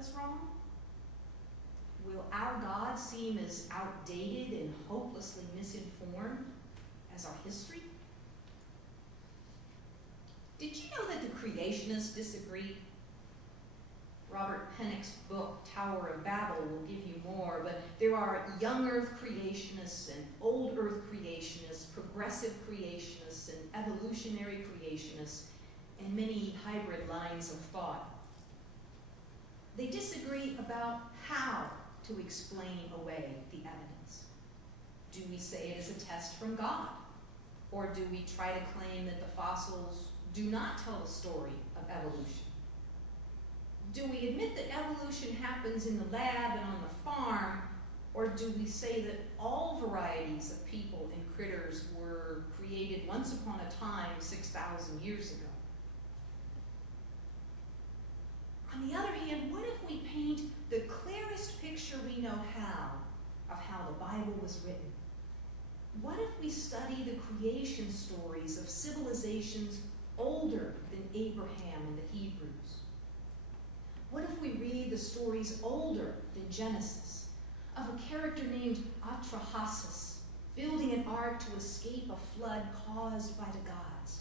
as wrong? Will our God seem as outdated and hopelessly misinformed as our history? Did you know that the creationists disagree? Robert Pennock's book, Tower of Babel, will give you more, but there are young earth creationists and old earth creationists, progressive creationists and evolutionary creationists, and many hybrid lines of thought. They disagree about how to explain away the evidence. Do we say it is a test from God? Or do we try to claim that the fossils do not tell the story of evolution? Do we admit that evolution happens in the lab and on the farm, or do we say that all varieties of people and critters were created once upon a time 6,000 years ago? On the other hand, what if we paint the clearest picture we know how of how the Bible was written? What if we study the creation stories of civilizations older than Abraham and the Hebrews? What if we read the stories older than Genesis of a character named Atrahasis building an ark to escape a flood caused by the gods?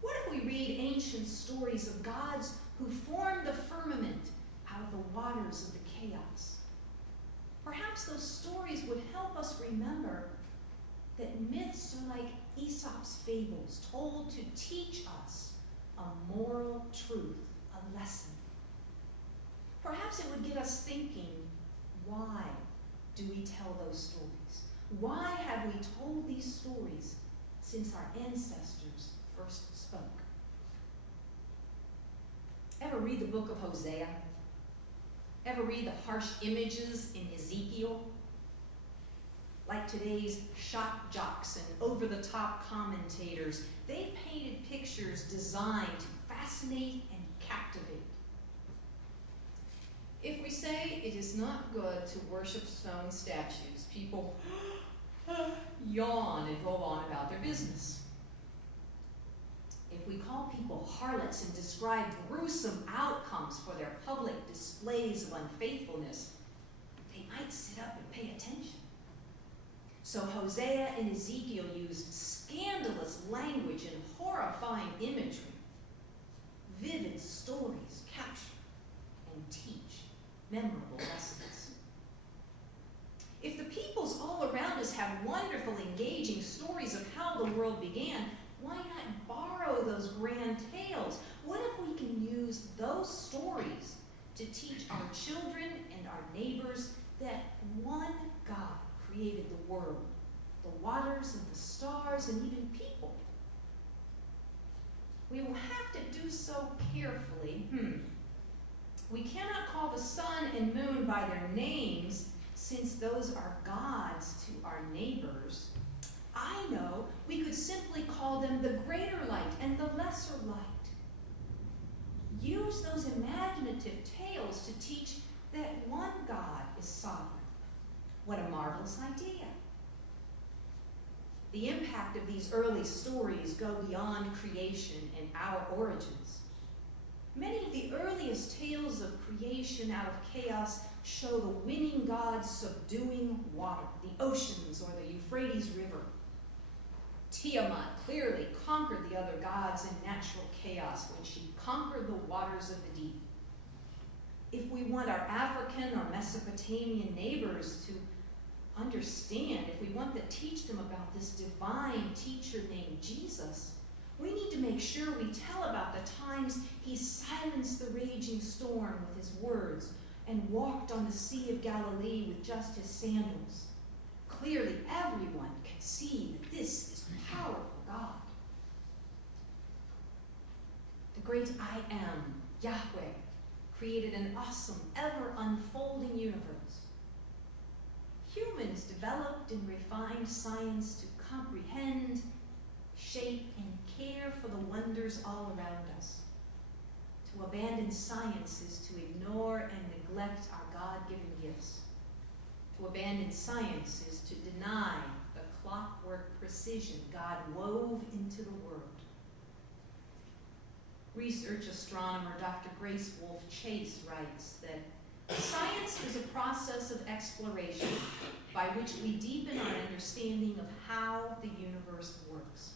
What if we read ancient stories of gods who formed the firmament out of the waters of the chaos? Perhaps those stories would help us remember that myths are like Aesop's fables, told to teach us a moral truth, a lesson. Perhaps it would get us thinking, why do we tell those stories? Why have we told these stories since our ancestors first spoke? Ever read the book of Hosea? Ever read the harsh images in Ezekiel? Like today's shock jocks and over-the-top commentators, they painted pictures designed to fascinate and captivate. If we say it is not good to worship stone statues, people yawn and go on about their business. If we call people harlots and describe gruesome outcomes for their public displays of unfaithfulness, they might sit up and pay attention. So Hosea and Ezekiel used scandalous language and horrifying imagery. Vivid stories capture and teach memorable lessons. If the peoples all around us have wonderful, engaging stories of how the world began, why not borrow those grand tales? What if we can use those stories to teach our children and our neighbors that one God created the world, the waters and the stars and even people? We will have to do so carefully. We cannot call the sun and moon by their names, since those are gods to our neighbors. I know we could simply call them the greater light and the lesser light. Use those imaginative tales to teach that one God is sovereign. What a marvelous idea. The impact of these early stories go beyond creation and our origins. Many of the earliest tales of creation out of chaos show the winning God subduing water, the oceans or the Euphrates River. Tiamat clearly conquered the other gods in natural chaos when she conquered the waters of the deep. If we want our African or Mesopotamian neighbors to understand, if we want to teach them about this divine teacher named Jesus, we need to make sure we tell about the times he silenced the raging storm with his words and walked on the Sea of Galilee with just his sandals. Clearly, everyone can see that this is a powerful God. The great I Am, Yahweh, created an awesome, ever-unfolding universe. Humans developed and refined science to comprehend, shape, and care for the wonders all around us. To abandon science is to ignore and neglect our God-given gifts. To abandon science is to deny the clockwork precision God wove into the world. research astronomer Dr. Grace Wolfe Chase writes that science is a process of exploration by which we deepen our understanding of how the universe works.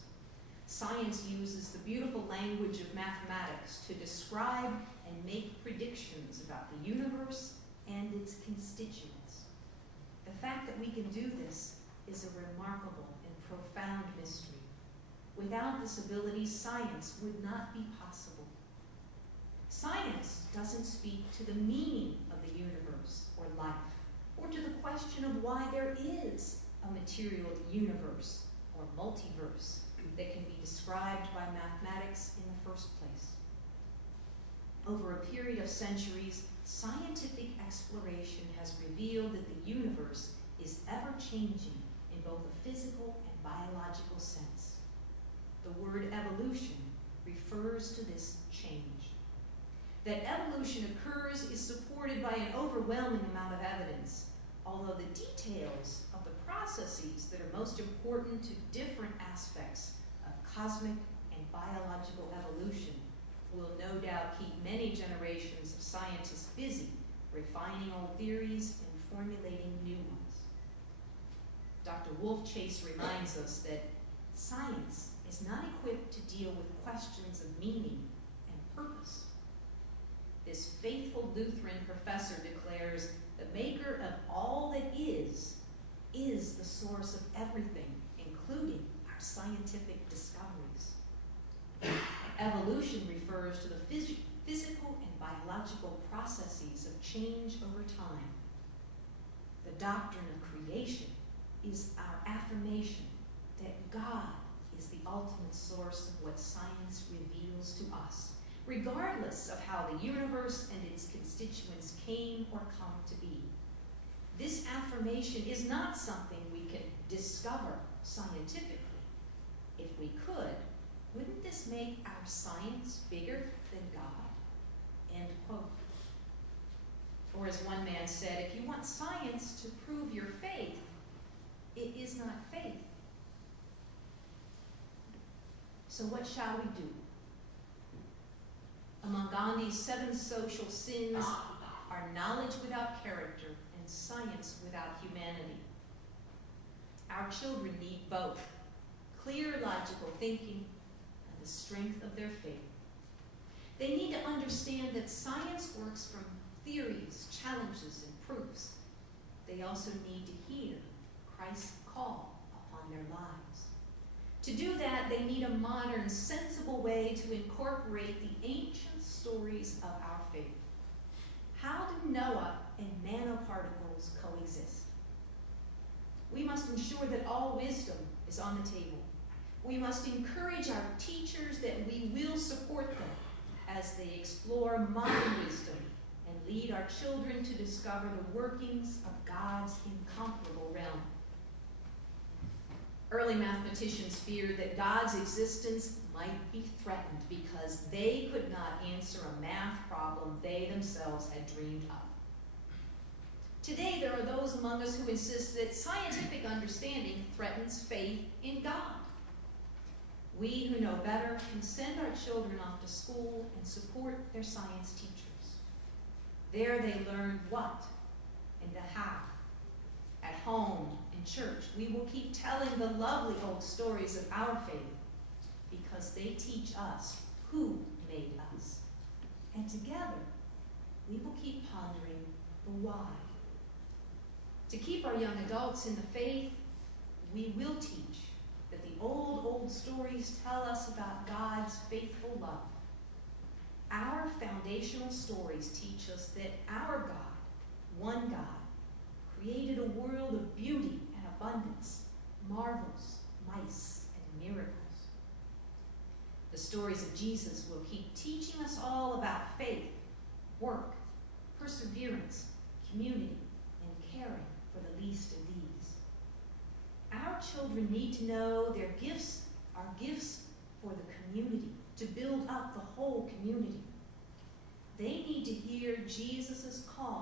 Science uses the beautiful language of mathematics to describe and make predictions about the universe and its constituents. The fact that we can do this is a remarkable and profound mystery. Without this ability, science would not be possible. Science doesn't speak to the meaning of the universe or life, or to the question of why there is a material universe or multiverse that can be described by mathematics in the first place. Over a period of centuries, scientific exploration has revealed that the universe is ever-changing in both a physical and biological sense. The word evolution refers to this change. That evolution occurs is supported by an overwhelming amount of evidence, although the details of the processes that are most important to different aspects of cosmic and biological evolution will no doubt keep many generations of scientists busy refining old theories and formulating new ones. Dr. Wolfe Chase reminds us that science is not equipped to deal with questions of meaning and purpose. This faithful Lutheran professor declares, the maker of all that is the source of everything, including our scientific discoveries. Evolution refers to the physical and biological processes of change over time. The doctrine of creation is our affirmation that God is the ultimate source of what science reveals to us, regardless of how the universe and its constituents came or come to be. This affirmation is not something we can discover scientifically. If we could, wouldn't this make our science bigger than God? End quote. Or as one man said, if you want science to prove your faith, it is not faith. So what shall we do? Among Gandhi's 7 social sins are knowledge without character and science without humanity. Our children need both clear logical thinking and the strength of their faith. They need to understand that science works from theories, challenges, and proofs. They also need to hear Christ's call upon their lives. To do that, they need a modern, sensible way to incorporate the ancient stories of our faith. How do Noah and nanoparticles coexist? We must ensure that all wisdom is on the table. We must encourage our teachers that we will support them as they explore modern wisdom and lead our children to discover the workings of God's incomparable realm. Early mathematicians feared that God's existence might be threatened because they could not answer a math problem they themselves had dreamed up. Today, there are those among us who insist that scientific understanding threatens faith in God. We who know better can send our children off to school and support their science teachers. There they learn what and the how. At home, in church, we will keep telling the lovely old stories of our faith because they teach us who made us. And together, we will keep pondering the why. To keep our young adults in the faith, we will teach that the old stories tell us about God's faithful love. Our foundational stories teach us that our God, one God, created a world of beauty and abundance, marvels, mice, and miracles. The stories of Jesus will keep teaching us all about faith, work, perseverance, community, and caring for the least of these. Our children need to know their gifts are gifts for the community, to build up the whole community. They need to hear Jesus' call